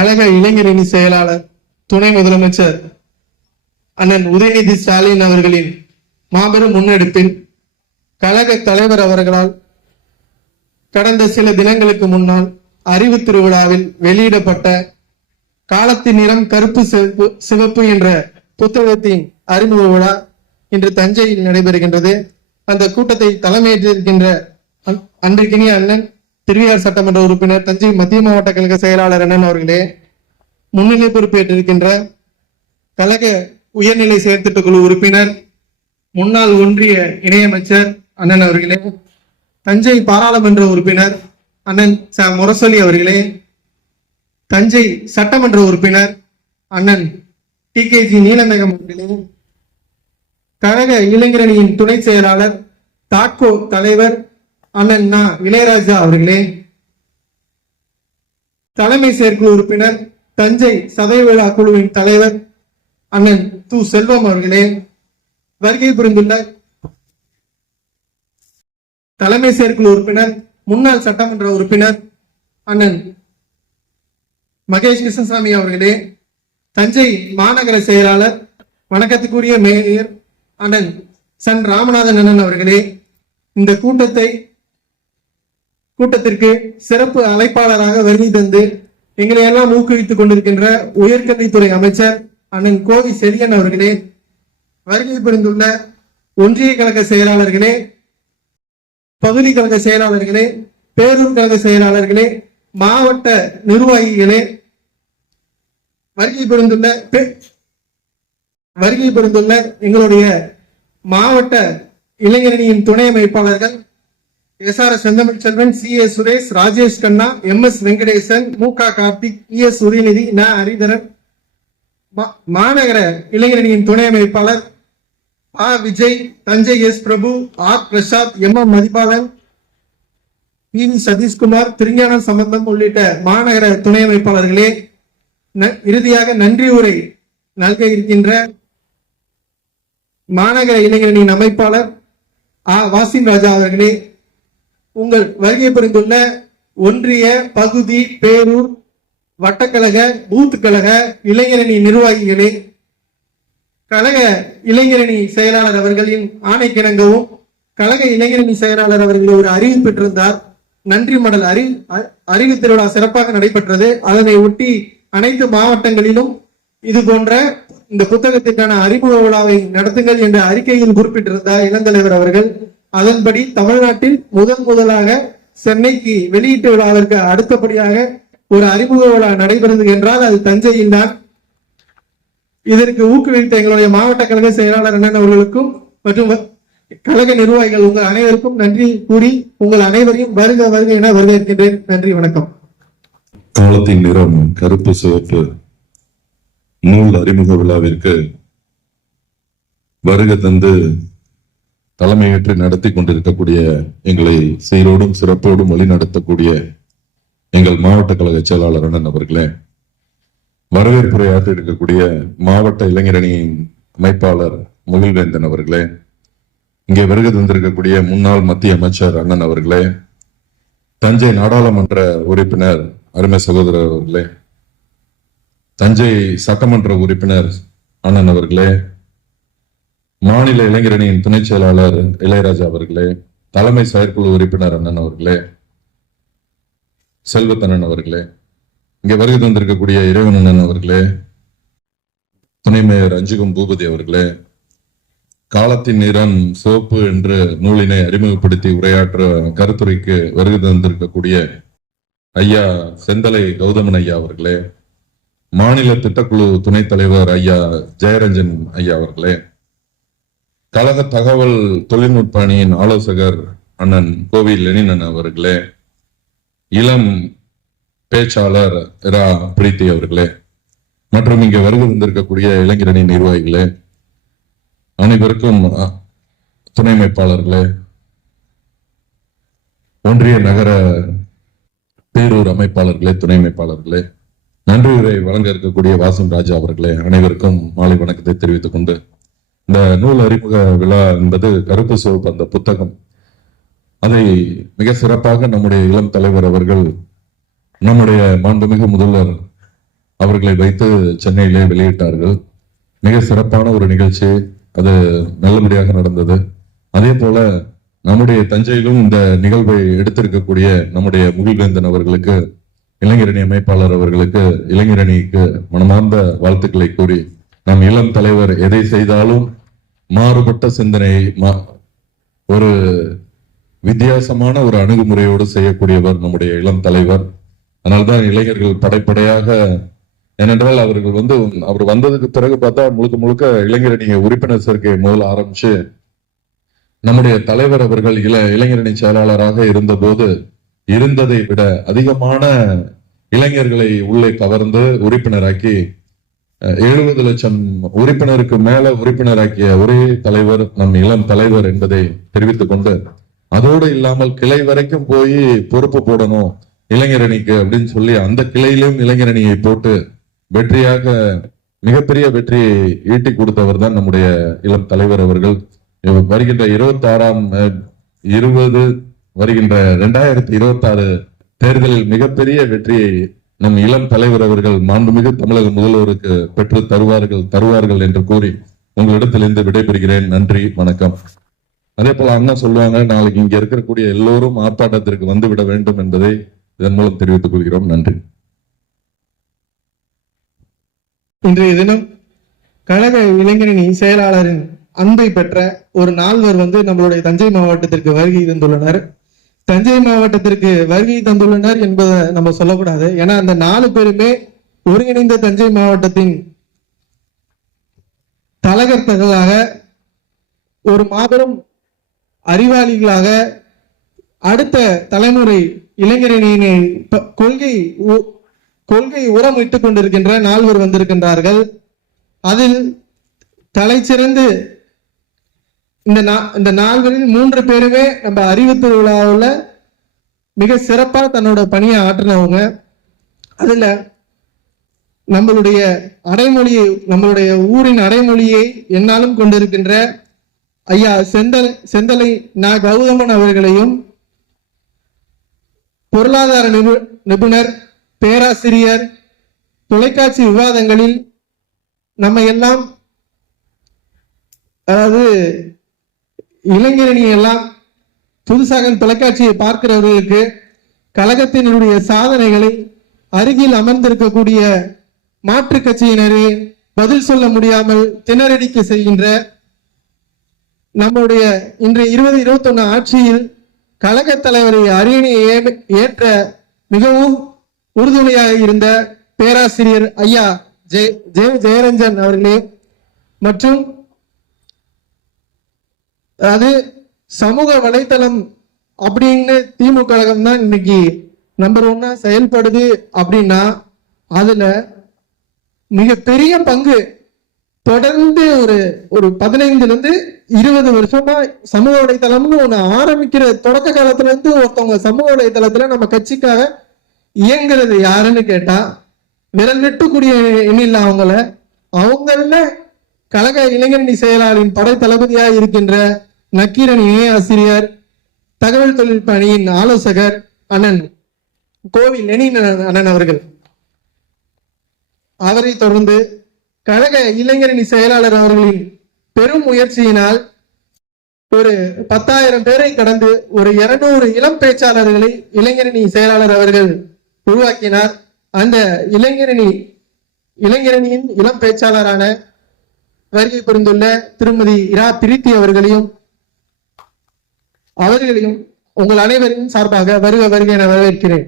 கழக இளைஞரணி செயலாளர் துணை முதலமைச்சர் அண்ணன் உதயநிதி ஸ்டாலின் அவர்களின் மாபெரும் முன்னெடுப்பில் கழக தலைவர் அவர்களால் கடந்த சில தினங்களுக்கு முன்னால் அறிவு திருவிழாவில் வெளியிடப்பட்ட காலத்தின் நிறம் கருப்பு சிவப்பு சிவப்பு என்ற புத்தகத்தின் அறிமுக விழா இன்று தஞ்சையில் நடைபெறுகின்றது. அந்த கூட்டத்தை தலைமையேற்றிருக்கின்ற அன்றைக்கினிய அண்ணன் திருவியார் சட்டமன்ற உறுப்பினர் தஞ்சை மத்திய மாவட்ட கழக செயலாளர் அண்ணன் அவர்களே முன்னிலை பொறுப்பேற்றிருக்கின்ற கழக உயர்நிலை செயற்திட்ட குழு உறுப்பினர் முன்னாள் ஒன்றிய இணையமைச்சர் அண்ணன் அவர்களே தஞ்சை பாராளுமன்ற உறுப்பினர் அண்ணன் ச. முரசொலி அவர்களே தஞ்சை சட்டமன்ற உறுப்பினர் அண்ணன் டி. கே. ஜி. நீலமேகம் அவர்களே கழக இளைஞரணியின் துணை செயலாளர் தாக்கோ தலைவர் அண்ணன் இளையராஜா அவர்களே. தலைமை செயற்குழு உறுப்பினர் தஞ்சை சதய விழா குழுவின் தலைவர் அண்ணன் து செல்வம் அவர்களே. வருகை புரிந்துள்ள தலைமை செயற்குழு உறுப்பினர் முன்னாள் சட்டமன்ற உறுப்பினர் அண்ணன் மகேஷ் கிருஷ்ணசாமி அவர்களே. தஞ்சை மாநகர செயலாளர் வணக்கத்துக்குரிய மேயர் அண்ணன் சன் ராமநாதன் அண்ணன் அவர்களே. இந்த கூட்டத்தை கூட்டத்திற்கு சிறப்பு அழைப்பாளராக வருகை தந்து எங்களை எல்லாம் ஊக்குவித்துக் கொண்டிருக்கின்ற உயர்கல்வித்துறை அமைச்சர் அண்ணன் கோவி செழியன் அவர்களே வருகை புரிந்துள்ள ஒன்றிய கழக செயலாளர்களே பகுதி கழக செயலாளர்களே பேரூர் கழக செயலாளர்களே மாவட்ட நிர்வாகிகளே வருகை புரிந்துள்ள பெ- வருகை புரிந்துள்ள எங்களுடைய மாவட்ட இளைஞரணியின் துணை அமைப்பாளர்கள் S R Senthamizh Selvan C A Suresh Rajesh Kanna M S Venkatesan மு க கார்த்திக் இ எஸ் உதயநிதி ந ஹரிதரன். மாநகர இளைஞரணியின் துணை அமைப்பாளர் ஆ Vijay Thanjai S Prabhu R Prasad M M Mathibalan P V Sathishkumar Thirugnana Sambandham உள்ளிட்ட மாநகர துணை அமைப்பாளர்களே ந- இறுதியாக நன்றி உரை நல்க இருக்கின்ற மாநகர இளைஞரணியின் அமைப்பாளர் ஆ வாசிம் ராஜா அவர்களே உங்கள் வருகை புரிந்துள்ள ஒன்றிய பகுதி பேரூர் வட்டக்கழக பூத்து கழக இளைஞரணி நிர்வாகிகளே கழக இளைஞரணி செயலாளர் அவர்களின் ஆணைக்கிணங்கவும் கழக இளைஞரணி செயலாளர் அவர்கள் ஒரு அறிவு பெற்றிருந்தார். நன்றி மடல் அறி அ- அறிவு திருவிழா சிறப்பாக நடைபெற்றது. அதனை ஒட்டி அனைத்து மாவட்டங்களிலும் இது போன்ற இந்த புத்தகத்திற்கான அறிமுக விழாவை நடத்துங்கள் என்ற அறிக்கையில் குறிப்பிட்டிருந்தார் இளந்தலைவர் அவர்கள். அதன்படி தமிழ்நாட்டில் முதன் முதலாக சென்னைக்கு வெளியீட்டு விழாவிற்கு அடுத்தபடியாக ஒரு அறிமுக விழா நடைபெறுது என்றால் அது தஞ்சையில் தான். இதற்கு ஊக்குவித்த எங்களுடைய மாவட்ட கழக செயலாளர் அண்ணன் அவர்களுக்கும் மற்றும் கழக நிர்வாகிகள் உங்கள் அனைவருக்கும் நன்றி கூறி உங்கள் அனைவரையும் வருக வருக என வரவேற்கின்றேன். நன்றி வணக்கம். காலத்தின் நிறம் கருப்பு சிவப்பு நூல் அறிமுக விழாவிற்கு வருகை தந்து தலைமையேற்று நடத்தி கொண்டிருக்கக்கூடிய எங்களை சீரோடும் சிறப்போடும் வழி நடத்தக்கூடிய எங்கள் மாவட்ட கழக செயலாளர் அண்ணன் அவர்களே வரவேற்புரை ஆற்றி இருக்கக்கூடிய மாவட்ட இளைஞரணியின் அமைப்பாளர் முகில்வேந்தன் அவர்களே இங்கே வருகை தந்திருக்கக்கூடிய முன்னாள் மத்திய அமைச்சர் அண்ணன் அவர்களே தஞ்சை நாடாளுமன்ற உறுப்பினர் அருமை சகோதரர் அவர்களே தஞ்சை சட்டமன்ற உறுப்பினர் அண்ணன் அவர்களே மாநில இளைஞரணியின் துணை செயலாளர் இளையராஜா அவர்களே தலைமை செயற்குழு உறுப்பினர் அண்ணன் அவர்களே செல்வத்தண்ணன் அவர்களே இங்கே வருகை தந்திருக்கக்கூடிய இறைவன் அண்ணன் அவர்களே துணை மேயர் அஞ்சுகம் பூபதி அவர்களே காலத்தின் நிறம் சோப்பு என்று நூலினை அறிமுகப்படுத்தி உரையாற்ற கருத்துரைக்கு வருகை தந்திருக்கக்கூடிய ஐயா செந்தலை கௌதமன் ஐயா அவர்களே மாநில திட்டக்குழு துணைத் தலைவர் ஐயா ஜெயரஞ்சன் ஐயா அவர்களே கழக தகவல் தொழில்நுட்ப அணியின் ஆலோசகர் அண்ணன் கோவில் லெனினன் அவர்களே இளம் பேச்சாளர் ரா பிரீத்தி அவர்களே மற்றும் இங்கே வருகை தந்திருக்கக்கூடிய இளைஞரணி நிர்வாகிகளே அனைவருக்கும் துணை அமைப்பாளர்களே ஒன்றிய நகர பேரூர் அமைப்பாளர்களே துணை அமைப்பாளர்களே நன்றி உரை வழங்க இருக்கக்கூடிய வாசன் ராஜா அவர்களே அனைவருக்கும் மாலை வணக்கத்தை தெரிவித்துக் கொண்டு இந்த நூல் அறிமுக விழா என்பது கருப்பு சிவப்பு அந்த புத்தகம். அதை மிக சிறப்பாக நம்முடைய இளம் தலைவர் அவர்கள் நம்முடைய மாண்புமிகு முதல்வர் அவர்களை வைத்து சென்னையிலே வெளியிட்டார்கள். மிக சிறப்பான ஒரு நிகழ்ச்சி. அது நல்லபடியாக நடந்தது. அதே போல நம்முடைய தஞ்சையிலும் இந்த நிகழ்வை எடுத்திருக்கக்கூடிய நம்முடைய முகில்வேந்தன் அவர்களுக்கு இளைஞரணி அமைப்பாளர் அவர்களுக்கு இளைஞரணிக்கு மனமார்ந்த வாழ்த்துக்களை கூறி நம் இளம் தலைவர் எதை செய்தாலும் மாறுபட்ட சிந்தனை மா- ஒரு வித்தியாசமான ஒரு அணுகுமுறையோடு செய்யக்கூடியவர் நம்முடைய இளம் தலைவர். அதனால்தான் இளைஞர்கள் படைப்படையாக ஏனென்றால் அவர்கள் வந்து அவர் வந்ததுக்கு பிறகு பார்த்தா முழுக்க முழுக்க இளைஞரணி உறுப்பினர் சேர்க்கை முதல்ல ஆரம்பிச்சு நம்முடைய தலைவர் அவர்கள் இள இளைஞரணி செயலாளராக இருந்தபோது இருந்ததை விட அதிகமான இளைஞர்களை உள்ளே கவர்ந்து உறுப்பினராக்கி எழுபது லட்சம் உறுப்பினருக்கு மேல உறுப்பினராக்கிய ஒரே தலைவர் நம் இளம் தலைவர் என்பதை தெரிவித்துக் கொண்டு அதோடு இல்லாமல் கிளை வரைக்கும் போய் பொறுப்பு போடணும் இளைஞரணிக்கு அப்படின்னு சொல்லி அந்த கிளையிலும் இளைஞரணியை போட்டு வெற்றியாக மிகப்பெரிய வெற்றியை ஈட்டி கொடுத்தவர் தான் நம்முடைய இளம் தலைவர் அவர்கள். வருகின்ற இருபத்தி ஆறாம் இருபது வருகின்ற இரண்டாயிரத்தி இருபத்தி ஆறு தேர்தலில் மிகப்பெரிய வெற்றியை நம் இளம் தலைவர் அவர்கள் மாண்புமிகு தமிழக முதல்வருக்கு பெற்று தருவார்கள் தருவார்கள் என்று கூறி உங்களிடத்திலிருந்து விடைபெறுகிறேன். நன்றி வணக்கம். அதே போல அண்ணா சொல்லுவாங்க நாளைக்கு இங்க இருக்கக்கூடிய எல்லோரும் ஆர்ப்பாட்டத்திற்கு வந்து விட வேண்டும் என்பதை இதன் மூலம் தெரிவித்துக் கொள்கிறோம். நன்றி. இன்றைய தினம் கழக இளைஞரணி செயலாளரின் அன்பை பெற்ற ஒரு நால்வர் வந்து நம்மளுடைய தஞ்சை மாவட்டத்திற்கு வருகை தந்துள்ளனர். தஞ்சை மாவட்டத்திற்கு வருகை தந்துள்ளனர் என்பதை நம்ம சொல்லக்கூடாது. ஏன்னா அந்த நாலு பேருமே ஒருங்கிணைந்த தஞ்சை மாவட்டத்தின் தலகர்த்தர்களாக ஒரு மாபெரும் அறிவாளிகளாக அடுத்த தலைமுறை இளைஞரணியினை கொள்கை உ- கொள்கை உரம் இட்டுக் கொண்டிருக்கின்ற நால்வர் வந்திருக்கின்றார்கள். அதில் தலைச்சிறந்து இந்த நா- இந்த நால்வரில் மூன்று பேருமே நம்ம அறிவு திருவிழாவில் மிக சிறப்பாக தன்னோட பணியை ஆற்றினவங்க. அதில் நம்மளுடைய அடைமொழியை நம்மளுடைய ஊரின் அடைமொழியை என்னாலும் கொண்டிருக்கின்ற ஐயா செந்தல் செந்தலை நா கௌதமன் அவர்களையும் பொருளாதார நிபு- நிபுணர் பேராசிரியர் தொலைக்காட்சி விவாதங்களில் நம்ம எல்லாம் அதாவது இளைஞரணி எல்லாம் புதுசாக தொலைக்காட்சியை பார்க்கிறவர்களுக்கு கழகத்தினுடைய சாதனைகளை அருகில் அமர்ந்திருக்கக்கூடிய மாற்றுக் கட்சியினரே பதில் சொல்ல முடியாமல் திணறடிக்க செய்கின்ற நம்முடைய இன்றைய இருபது இருபத்தொன்னு ஆட்சியில் கழக தலைவரை அரியணையை ஏற்ற மிகவும் உறுதுணையாக இருந்த பேராசிரியர் ஐயா ஜெய ஜெய ஜெயரஞ்சன் அவர்களே மற்றும் அதாவது சமூக வலைத்தளம் அப்படின்னு திமுக கழகம் தான் இன்னைக்கு நம்பர் ஒன்னா செயல்படுது அப்படின்னா அதுல மிகப்பெரிய பங்கு தொடர்ந்து ஒரு ஒரு பதினைந்துல இருந்து இருபது வருஷமா சமூக வலைத்தளம்னு ஒண்ணு ஆரம்பிக்கிற தொடக்க காலத்துல இருந்து ஒருத்தவங்க சமூக வலைத்தளத்துல நம்ம கட்சிக்காக இயங்குறது யாருன்னு கேட்டா விரல் வெட்டுக்கூடிய எண்ணில்ல அவங்கள அவங்கள கழக இளைஞரணி செயலாளரின் படை தளபதியா இருக்கின்ற நக்கீரன் இணை ஆசிரியர் தகவல் தொழில்நுட்ப அணியின் ஆலோசகர் அண்ணன் கோவில் லெனின் அண்ணன் அவர்கள். அவரை தொடர்ந்து கழக இளைஞரணி செயலாளர் அவர்களின் பெரும் முயற்சியினால் ஒரு பத்தாயிரம் பேரை கடந்து ஒரு இருநூறு இளம் பேச்சாளர்களை இளைஞரணி செயலாளர் அவர்கள் உருவாக்கினார். அந்த இளைஞரணி இளைஞரணியின் இளம் பேச்சாளரான வருகை புரிந்துள்ள திருமதி இரா பிரீத்தி அவர்களையும் அவர்களையும் உங்கள் அனைவரின் சார்பாக வருக வருக என வரவேற்கிறேன்.